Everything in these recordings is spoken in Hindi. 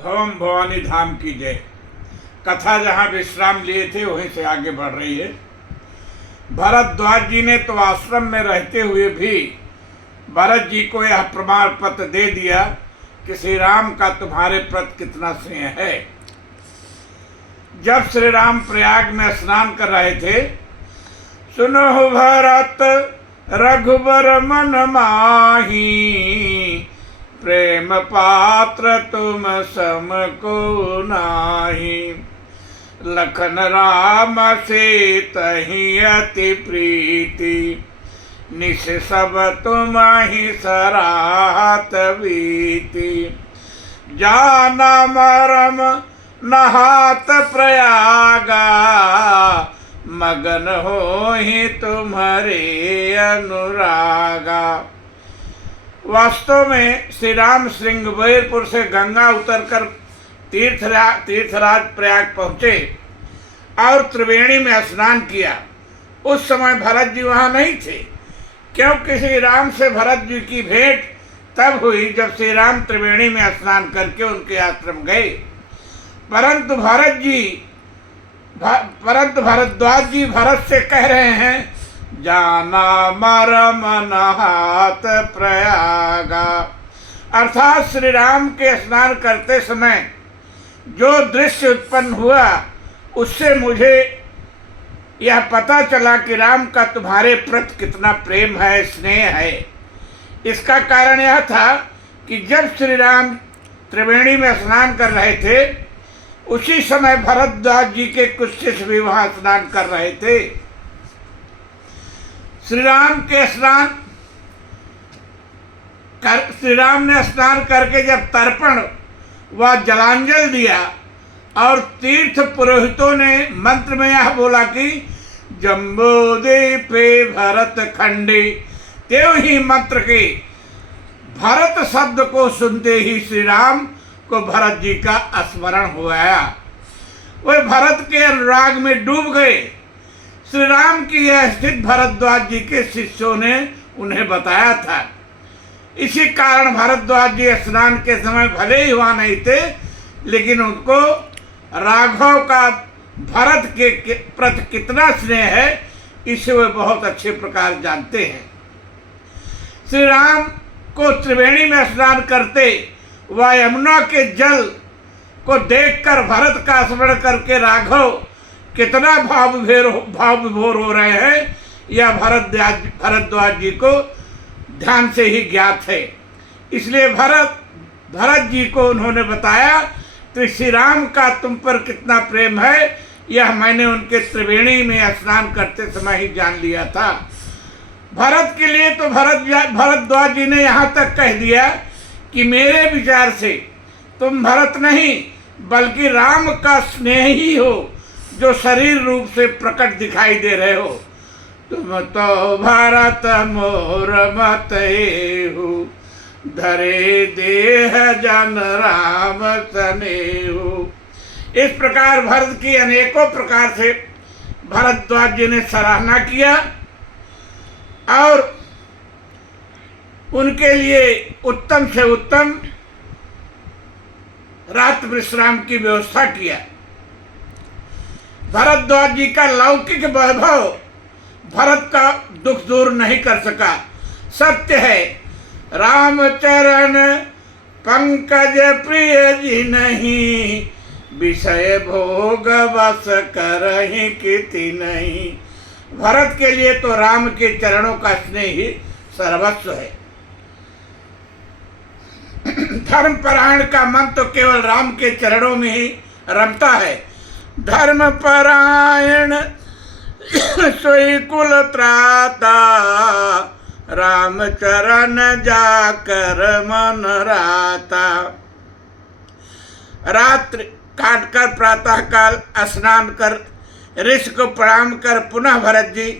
भवम भवानी धाम की जय। कथा जहाँ विश्राम लिए थे वहीं से आगे बढ़ रही है। भरद्वाज जी ने तो आश्रम में रहते हुए भी भरत जी को यह प्रमाण पत्र दे दिया कि श्री राम का तुम्हारे प्रति कितना स्नेह है। जब श्री राम प्रयाग में स्नान कर रहे थे, सुनो भरत रघुबर मन माही, प्रेम पात्र तुम सम को नाही, लखन राम से तहि अति प्रीति, निश सब तुम ही सराहत बीती, जाना मरम नहात प्रयागा, मगन हो ही तुम्हारे अनुरागा। वास्तव में श्री राम श्रृंगबेरपुर से गंगा उतरकर तीर्थराज प्रयाग पहुँचे और त्रिवेणी में स्नान किया। उस समय भरत जी वहाँ नहीं थे, क्योंकि श्री राम से भरत जी की भेंट तब हुई जब श्री राम त्रिवेणी में स्नान करके उनके आश्रम गए। परंतु भरद्वाज जी भरत से कह रहे हैं, जाना मरम नहात प्रयागा, अर्थात श्री राम के स्नान करते समय जो दृश्य उत्पन्न हुआ उससे मुझे यह पता चला कि राम का तुम्हारे प्रति कितना प्रेम है, स्नेह है। इसका कारण यह था कि जब श्री राम त्रिवेणी में स्नान कर रहे थे, उसी समय भरद्वाज जी के कुछ शिष्य भी वहाँ स्नान कर रहे थे। श्री राम ने स्नान करके जब तर्पण व जलांजल दिया और तीर्थ पुरोहितों ने मंत्र में यह बोला कि जम्बोदीपे भरत खंडे, त्यों ही मंत्र के भरत शब्द को सुनते ही श्री राम को भरत जी का स्मरण हो आया। वे भरत के अनुराग में डूब गए। श्री राम की यह स्थिति भरद्वाज जी के शिष्यों ने उन्हें बताया था। इसी कारण भरद्वाज जी स्नान के समय भले ही वहाँ नहीं थे, लेकिन उनको राघव का भरत के प्रति कितना स्नेह है इसे वे बहुत अच्छे प्रकार जानते हैं। श्री राम को त्रिवेणी में स्नान करते व यमुना के जल को देखकर भरत का स्मरण करके राघव कितना भाव विभोर हो रहे हैं, यह भरद्वाज जी को ध्यान से ही ज्ञात है। इसलिए भरत जी को उन्होंने बताया कि श्री राम का तुम पर कितना प्रेम है, यह मैंने उनके त्रिवेणी में स्नान करते समय ही जान लिया था। भरत के लिए तो भरद्वाज जी ने यहाँ तक कह दिया कि मेरे विचार से तुम भरत नहीं बल्कि राम का स्नेह ही हो, जो शरीर रूप से प्रकट दिखाई दे रहे हो। तुम तो भरत मोर मत हो, धरे देह जन राम तने हो। इस प्रकार भरत की अनेकों प्रकार से भरद्वाज जी ने सराहना किया और उनके लिए उत्तम से उत्तम रात विश्राम की व्यवस्था किया। भरद्वाज जी का लौकिक वैभव भरत का दुख दूर नहीं कर सका। सत्य है, रामचरण पंकज प्रिय जी नहीं, विषय भोग बस करहि किति नहीं। भरत के लिए तो राम के चरणों का स्नेह ही सर्वस्व है। धर्मपरायण का मन तो केवल राम के चरणों में ही रमता है। धर्मपरायण सोई कुल त्राता, राम चरण जाकर मन राता। रात्रि काटकर प्रातः काल स्नान कर ऋषि को प्रणाम कर पुनः भरत जी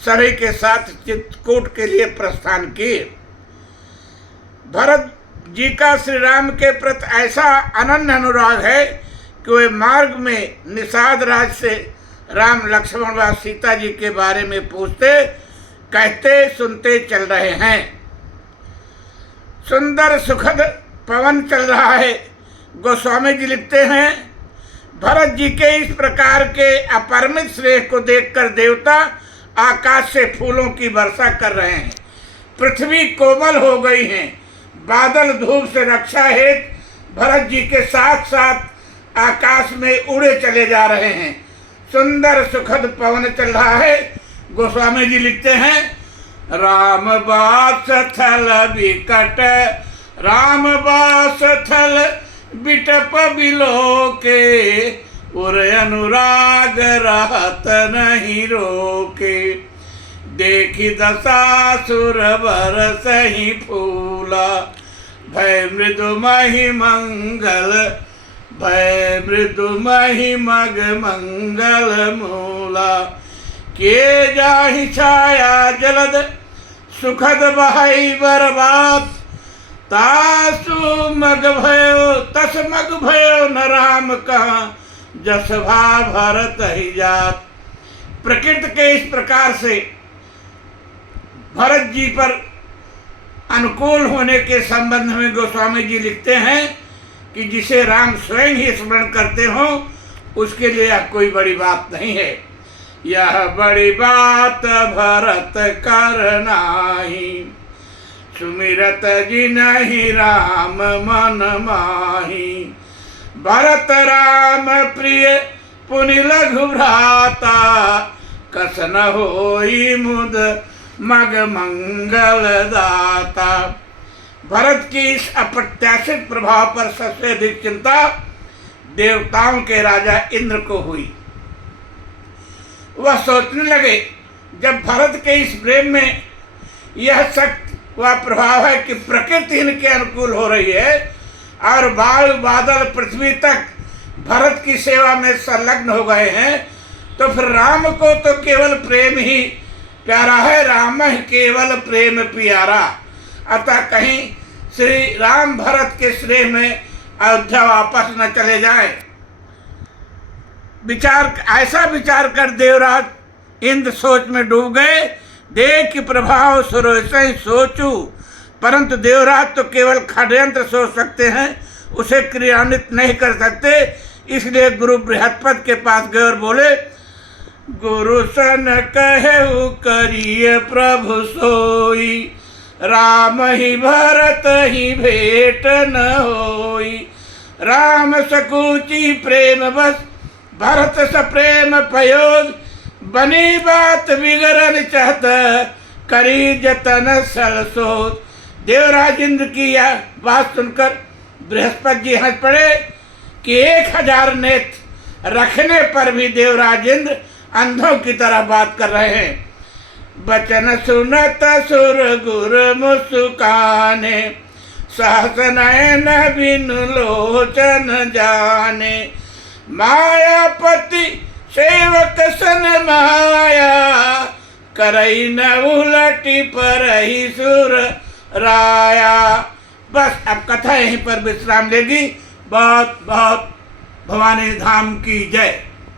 सभी के साथ चित्रकूट के लिए प्रस्थान किए। भरत जी का श्री राम के प्रति ऐसा अनन्य अनुराग है कि वे मार्ग में निषाद राज से राम लक्ष्मण व सीता जी के बारे में पूछते कहते सुनते चल रहे हैं। सुंदर सुखद पवन चल रहा है, गोस्वामी जी लिखते हैं, भरत जी के इस प्रकार के अपरिमित श्रेय को देखकर देवता आकाश से फूलों की वर्षा कर रहे हैं। पृथ्वी कोमल हो गई है। बादल धूप से रक्षा हेतु भरत जी के साथ साथ आकाश में उड़े चले जा रहे हैं। सुंदर सुखद पवन चल रहा है। गोस्वामी जी लिखते हैं, राम बास थल विकट, राम बास थल बिटप बिलोके, उर अनुराग रहत नहीं रोके, देखी दशासुर बरसहि फूला, भय मृदु महि मंगल, भय मृदु महि मग मंगल मूला, के जाहि छाया जलद सुखद बहाई बरबात, तासु मग भयो तस मग भयो न राम कहाँ, जस भा भरत ही जात। प्रकृति के इस प्रकार से भरत जी पर अनुकूल होने के संबंध में गोस्वामी जी लिखते हैं कि जिसे राम स्वयं ही स्मरण करते हो उसके लिए यह कोई बड़ी बात नहीं है। यह बड़ी बात भरत करनाही, सुमिरत जिनहि राम मन माही, भरत राम प्रिय पुनि लघु भ्राता, कस न होई मुद मग मंगल दाता। भरत की इस अप्रत्याशित प्रभाव पर सबसे अधिक चिंता देवताओं के राजा इंद्र को हुई। वह सोचने लगे, जब भरत के इस प्रेम में यह शक्ति वह प्रभाव है कि प्रकृति इनके अनुकूल हो रही है और वायु बादल पृथ्वी तक भरत की सेवा में संलग्न हो गए हैं, तो फिर राम को तो केवल प्रेम ही प्यारा है, राम ही केवल प्रेम प्यारा। अतः कहीं श्री राम भरत के श्रेय में अयोध्या वापस न चले जाए। ऐसा विचार कर देवराज इंद्र सोच में डूब गए। देख कि प्रभाव सुरोसई सोचू, परंतु देवराज तो केवल षड्यंत्र सोच सकते हैं, उसे क्रियान्वित नहीं कर सकते। इसलिए गुरु बृहस्पति के पास गए और बोले, गुरु सन कहु करिए प्रभु सोई, राम ही भरत ही भेंट न होई, राम सकुची प्रेम बस भरत स प्रेम पयोग, बनी बात बिगड़न चाहत करी जतन सलसोच। देवराज इंद्र की यह बात सुनकर बृहस्पति जी हंस पड़े कि 1000 नेत्र रखने पर भी देवराज इंद्र अंधों की तरह बात कर रहे हैं। बचन सुनत सुर गुर मुस्काने, सहस नयन बिनु लोचन जाने, मायापति सेवक सन माया, करई न उलटी पर ही सुर राया। बस अब कथा यहीं पर विश्राम लेगी। बहुत बहुत भवानी धाम की जय।